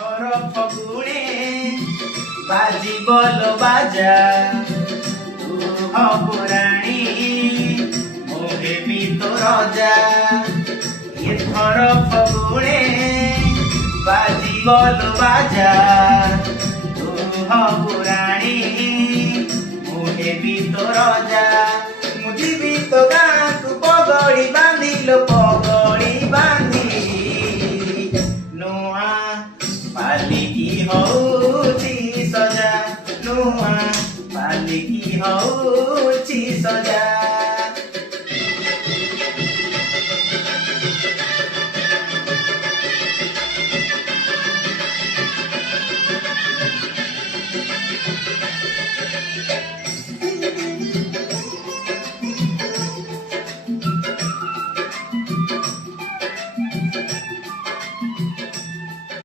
हर फगुणे बाजी बोल बाजा तू हबु राणी मोहे भी तो रजा ये थर फगुणे बाजी बोल बाजा तू हबु राणी मोहे भी तो रजा मुझी भी तो गाँ तू पगड़ी बांधी लो पगड़ी बांधी नुआ पाली की हो